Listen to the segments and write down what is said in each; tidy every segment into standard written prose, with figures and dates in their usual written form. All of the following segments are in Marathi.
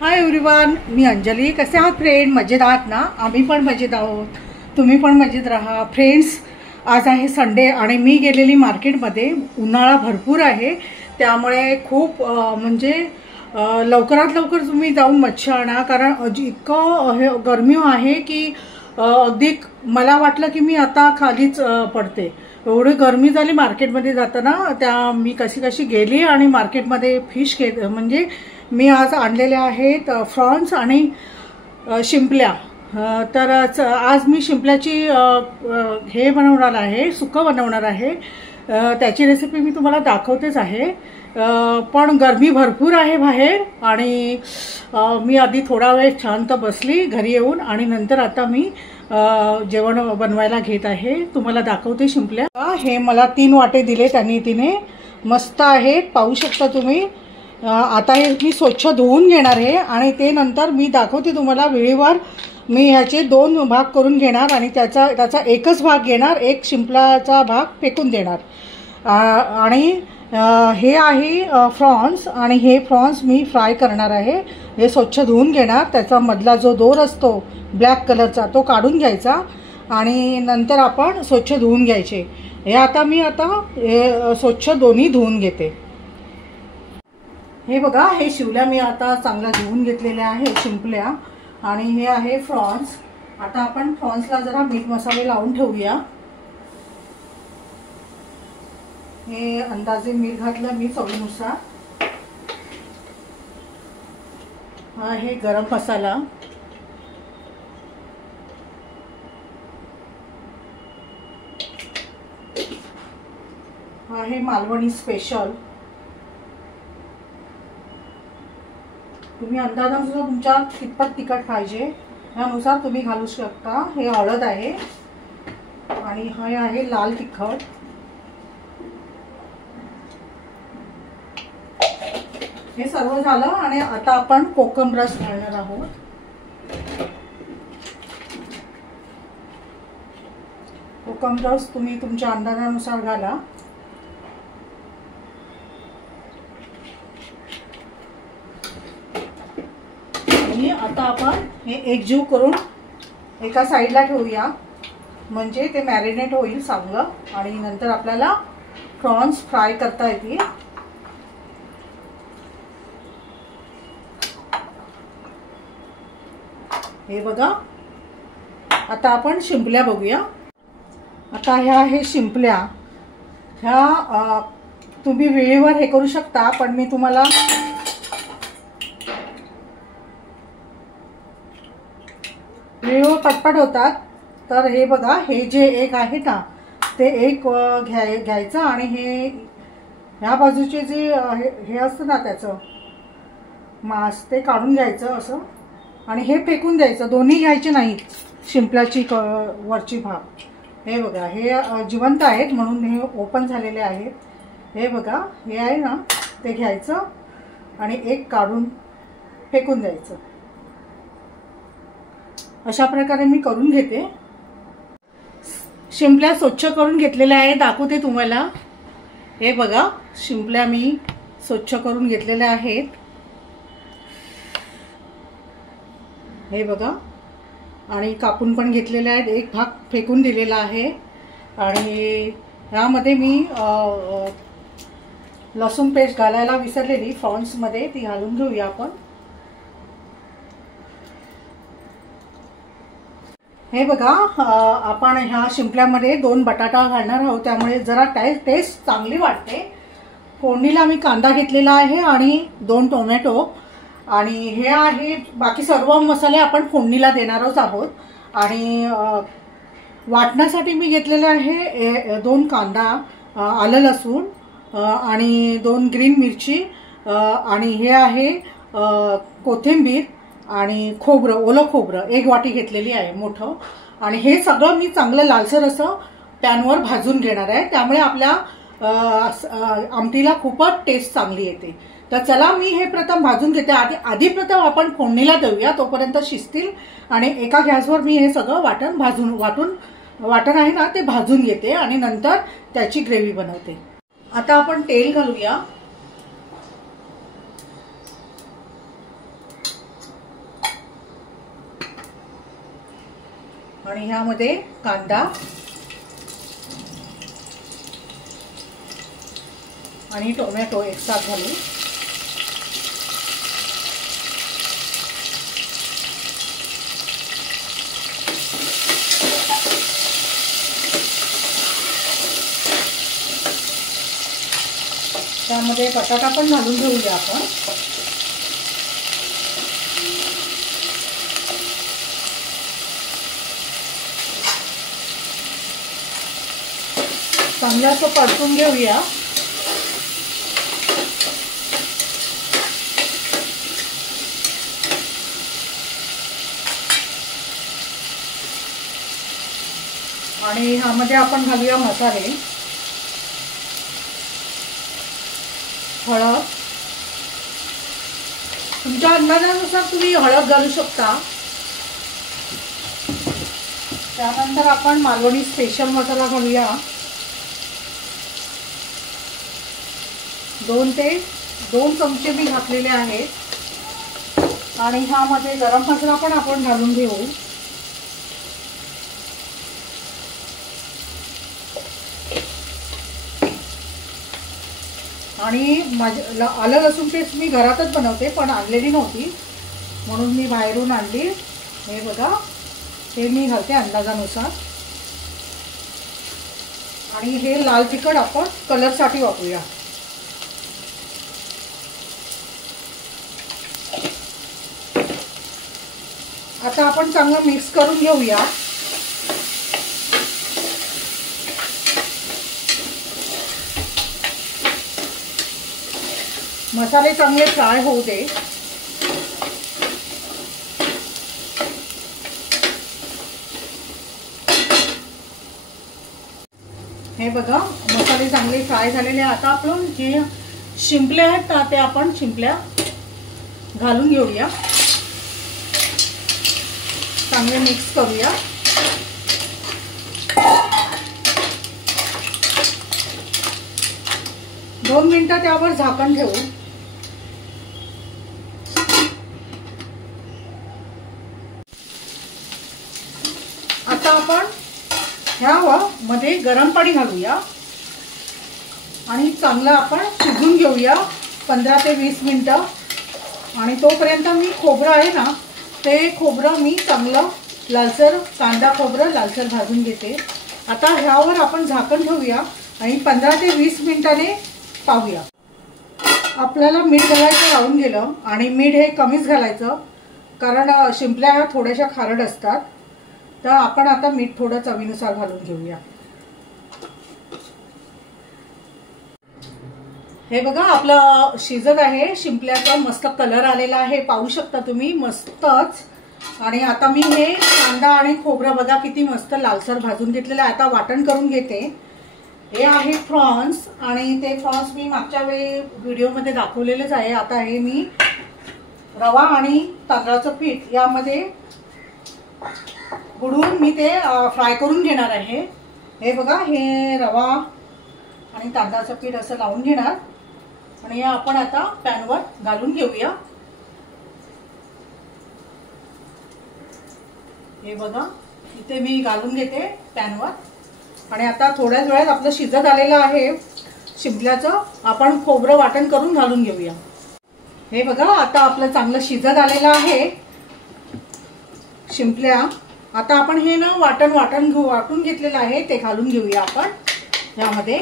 हाय एव्हरीवन, मी अंजली. कसे आहात फ्रेंड? मजेत आहात ना? आम्ही पण मजेत आहोत. तुम्ही पण मजेत राहा फ्रेंड्स. आज आहे संडे आणि मी गेलेली मार्केटमध्ये. उन्हाळा भरपूर आहे, त्यामुळे खूप लवकरात लवकर तुम्ही जाऊन मच्छी आणा, कारण इतकं गरमी आहे की अगदी मला वाटलं की मी आता खालीच पडते. एवढी गरमी झाली मार्केटमध्ये जाताना. त्या मी कशी गेली आणि मार्केटमध्ये फिश म्हणजे मी आज आणलेल्या आहेत फ्रॉन्स आणि शिंपल्या. तर आज मी शिंपल्याची हे बनवणार आहे, सुकं बनवणार आहे. त्याची रेसिपी मी तुम्हाला दाखवतेच आहे. पण गरमी भरपूर आहे बाहेर आणि मी आधी थोडा वेळ शांत बसली घरी येऊन आणि नंतर आता मी जेवण बनवायला घेत आहे. तुम्हाला दाखवते शिंपल्या. हे मला 3 वाटे दिले तिने. मस्त आहेत, पाहू शकता तुम्ही. आता हे मी स्वच्छ धुवून घेणार आहे आणि ते नंतर मी दाखवते तुम्हाला. वेळेवर मी ह्याचे 2 भाग करून घेणार आणि त्याचा एकच भाग घेणार, एक शिंपल्याचा भाग फेकून देणार. आणि हे आहे फ्रॉन्स आणि हे फ्रॉन्स मी फ्राय करणार आहे. हे स्वच्छ धुवून घेणार. त्याचा मधला जो दोर असतो ब्लॅक कलरचा तो काढून घ्यायचा आणि नंतर आपण स्वच्छ धुवून घ्यायचे. हे आता मी हे स्वच्छ दोन्ही धुवून घेते. हे बघा, हे शिवल्या मी आता चांगल्या धुवून घेतलेल्या आहे शिंपल्या. आणि हे आहे फ्रॉन्स. आता आपण फ्रॉन्सला जरा मीठ मसाले लावून ठेवूया. हे अंदाजे मीठ घातलं मी चवीनुसार. हा हे गरम मसाला. हा हे मालवणी स्पेशल. तुम्ही अंदाजानुसार तुमच्या कितपत तिखट पाहिजे त्यानुसार तुम्ही घालू शकता. हे हळद आहे आणि हे आहे लाल तिखट. हे सर्व झालं आणि आता आपण कोकम रस घालणार आहोत. कोकम रस तुम्ही तुमच्या अंदाजानुसार घाला. आता आपण हे एकजीव करून एका साईडला ठेवूया, म्हणजे ते मॅरिनेट होईल चांगलं आणि नंतर आपल्याला प्रॉन्स फ्राय करता येतील. हे बघा, आता आपण शिंपल्या बघूया. आता ह्या आहे शिंपल्या. ह्या तुम्ही वेळेवर हे करू शकता, पण मी तुम्हाला वेळेवर पटपट होतात. तर हे बघा, हे जे एक आहे ना ते एक घ्यायचं आणि हे ह्या बाजूचे जे हे असतं ना त्याचं मांस ते काढून घ्यायचं असं आणि हे फेकून द्यायचं. दोन्ही घ्यायचे नाहीत शिंपल्याची वरची भाग. हे बघा, हे जिवंत आहेत म्हणून हे ओपन झालेले आहेत. हे बघा, हे आहे ना ते घ्यायचं आणि एक काढून फेकून द्यायचं. अशा प्रकारे मी करून घेते. शिंपल्या स्वच्छ करून घेतलेल्या आहे, दाखवते तुम्हाला. हे बघा, शिंपल्या मी स्वच्छ करून घेतलेल्या आहेत. हे बघा, आणि कापून पण घातलेले आहेत. एक भाग फेकून दिलेला आहे आणि ह्यामध्ये मी लसूण पेस्ट घालायला विसरलेली फ्रॉन्स मध्ये, ती घालून घेऊया आपण. हे बघा, आपण ह्या शिंपल्यामध्ये 2 बटाटा घालणार आहोत, त्यामुळे जरा टेस्ट चांगली वाटते. फोडणीला मी कांदा घेतलेला आहे आणि 2 टोमॅटो आणि हे आहे. बाकी सर्व मसाले आपण फोडणीला देणारच आहोत. आणि वाटण्यासाठी मी घेतलेले आहे 2 कांदा, आलं लसूण आणि 2 ग्रीन मिरची आणि हे आहे कोथिंबीर आणि खोबरं, ओलं खोबरं 1 वाटी घेतलेली आहे मोठं. आणि हे सगळं मी चांगलं लालसर असं पॅनवर भाजून घेणार आहे, त्यामुळे आपल्या आमटीला खूपच टेस्ट चांगली येते. तर चला, मी हे प्रथम भाजून घेते. आधी प्रथम आपण फोडणीला देऊया, तोपर्यंत शिजतील. आणि एका गॅसवर मी हे सगळं वाटण आहे ना ते भाजून घेते आणि नंतर त्याची ग्रेव्ही बनवते. आता आपण तेल घालूया. आणि ह्यामध्ये कांदा आणि टोमॅटो एकसाथ घालू. त्यामध्ये बटाटा पण घालून घेऊया आपण. चांगलं असं परतून घेऊया. आणि ह्यामध्ये आपण घालूया मसाले. हळद तुमच्या अंदाजानुसार तुम्ही हळद घालू शकता. त्यानंतर आपण मालवणी स्पेशल मसाला घालूया. 2 चमचे मी घातलेले आहेत. आणि ह्यामध्ये गरम मसाला पण आपण घालून घेऊ. आणि आलं लसूण पेस्ट मी घरातच बनवते, पण आणलेली नव्हती म्हणून मी बाहेरून आणली. हे बघा, हे मी घालते अंदाजानुसार. आणि हे लाल तिखट आपण कलरसाठी वापरूया. आता आपण चांगलं मिक्स करून घेऊया. मसाले चांगले फ्राय होऊ दे. हे बघा, मसाले चांगले फ्राय झालेले. आता आपण जे शिंपले आहेत ना, ते आपण शिंपल्या घालून घेऊया. चांगले मिक्स करूया. दोन मिनिटं त्यावर झाकण ठेवू. आता आपण ह्यामध्ये गरम पाणी घालूया आणि चांगलं आपण शिजवून घेऊया 15 ते 20 मिनिटं. आणि तोपर्यंत मी खोबरं आहे ना, ते खोबरं मी चांगलं लालसर, कांदा खोबरं लालसर भाजून घेते. आता ह्यावर आपण झाकण ठेवूया आणि 15 ते 20 मिनिटाने पाहूया. आपल्याला मीठ घालायचं राहून गेलं. आणि मीठ हे कमीच घालायचं, कारण शिंपल्या ह्या थोड्याशा खारट असतात. तर आपण आता मीठ थोडं चवीनुसार घालून घेऊया. हे बघा, आपलं शिजत आहे. शिंपल्याचा मस्त कलर आलेला आहे, पाहू शकता तुम्ही, मस्तच. आणि आता मी हे कांदा आणि खोबरं बघा किती मस्त लालसर भाजून घेतलेलं आहे. आता वाटण करून घेते. हे आहे प्रॉन्स, आणि ते प्रॉन्स मी मागच्या वेळी व्हिडिओमध्ये दाखवलेलेच आहे. आता हे मी रवा आणि तांदळाचं पीठ यामध्ये बुडवून मी ते फ्राय करून घेणार आहे. हे बघा, हे रवा आणि तांदळाचं पीठ असं लावून घेणार आणि आपण आता पॅनवर घालून घेऊया. हे बघा, इथे मी घालून घेते पॅनवर. आणि आता थोड्याच वेळात आपलं शिजत आलेलं आहे शिंपल्याचं. आपण खोबरं वाटण करून घालून घेऊया. हे बघा, आता आपलं चांगलं शिजत आलेलं आहे शिंपल्या. आता आपण हे ना वाटून घेतलेलं आहे ते घालून घेऊया आपण यामध्ये.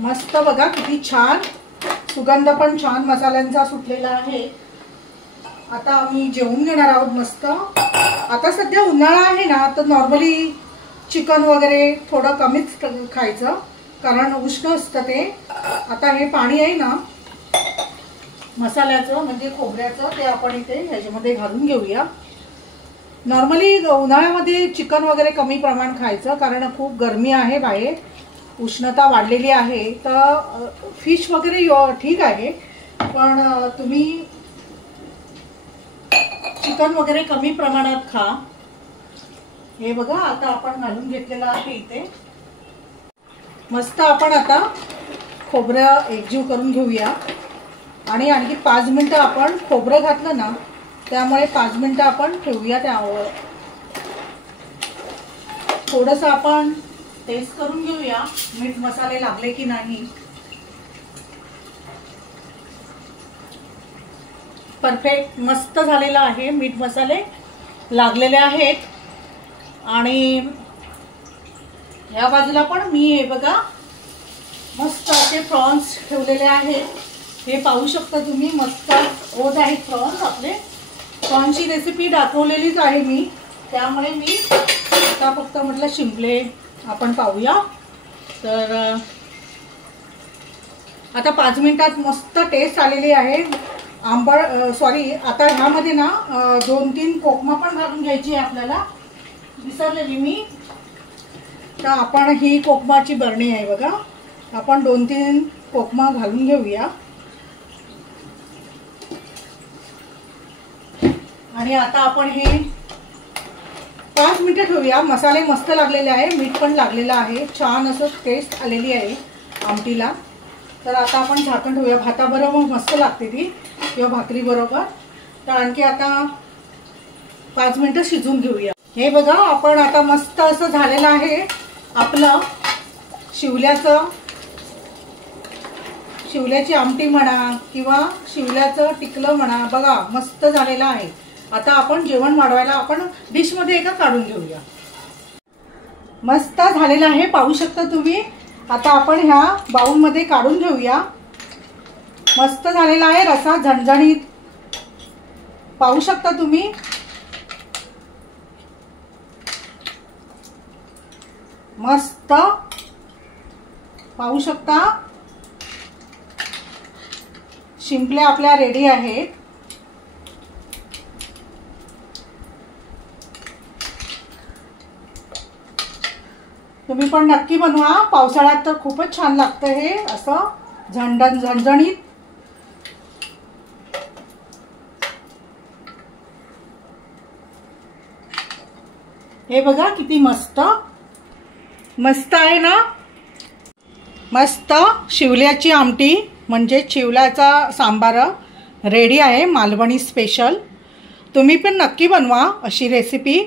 मस्त बघा किती छान सुगंध पण छान मसाल्यांचा सुटलेला आहे. आता आम्ही जेवून घेणार आहोत मस्त. आता सध्या उन्हाळा आहे ना, तर नॉर्मली चिकन वगैरे थोडं कमीच खायचं, कारण उष्ण असतं ते. आता हे पाणी आहे ना मसाल्याचं, म्हणजे खोबऱ्याचं, ते आपण इथे ह्याच्यामध्ये घालून घेऊया. नॉर्मली उन्हाळ्यामध्ये चिकन वगैरे कमी प्रमाण खायचं, कारण खूप गरमी आहे बाहेर, उष्णता वाढलेली आहे. तर फिश वगैरे ठीक आहे, पण तुम्ही चिकन वगैरे कमी प्रमाणात खा. हे बघा, आता आपण घालून घेतलेलं आहे इथे. मस्त आपण आता खोबरं एकजीव करून घेऊया. आणि आणखी 5 मिनिटं आपण खोबरं घातलं ना त्यामुळे 5 मिनिटं आपण ठेवूया त्यावर. थोडंसं आपण टेस्ट करून घेऊया मीठ मसाले लागले की नाही. परफेक्ट मस्त झालेला आहे. मीठ मसाले लागलेले आहेत. आणि या बाजूला पण मी हे बघा मस्त असे प्रॉन्स ठेवलेले आहेत. हे पाहू शकता तुम्ही, मस्त होत आहेत प्रॉन्स. आपले प्रॉन्सची रेसिपी दाखवलेलीच आहे मी, त्यामुळे मी आता फक्त म्हटलं शिंपले आपण पाहूया. तर आता 5 मिनिटात मस्त टेस्ट आलेली आहे. आता ह्यामध्ये ना 2-3 कोकमा पण घालून घ्यायची आहे आपल्याला, विसरलेली मी. तर आपण ही कोकमाची बरणी आहे बघा, आपण 2-3 कोकमा घालून घेऊया. आणि आता आपण हे 5 मिनिटं ठेवूया. मसाले मस्त लागलेले आहे, मीठ पण लागलेलं आहे, छान असं टेस्ट आलेली आहे आमटीला. तर आता आपण झाकण ठेवूया. भाताबरोबर मस्त लागते ती किंवा भाकरी बरोबर. तर आणखी आता 5 मिनिटं शिजून घेऊया. हे बघा आपण आता मस्त असं झालेलं आहे आपलं शिवल्याची आमटी म्हणा किंवा शिवल्याचं टिकलं म्हणा. बघा मस्त झालेलं आहे. आता आपण जेवण वाढवायला आपण डिशमध्ये एका काढून घेऊया. मस्त झालेलं आहे, पाहू शकता तुम्ही. आता आपण ह्या बाउलमध्ये काढून घेऊया. मस्त झालेला आहे, रसा झणझणीत पाहू शकता तुम्ही. मस्त पाहू शकता. शिंपले आपल्या रेडी आहेत. तुम्ही पण नक्की बनवा. पावसाळ्यात तर खूपच छान लागतं हे असं झणझणीत. हे बघा किती मस्त मस्त आहे ना. मस्त शिवल्याची आमटी म्हणजे शिवल्याचा सांबार रेडी आहे, मालवणी स्पेशल. तुम्ही पण नक्की बनवा अशी रेसिपी.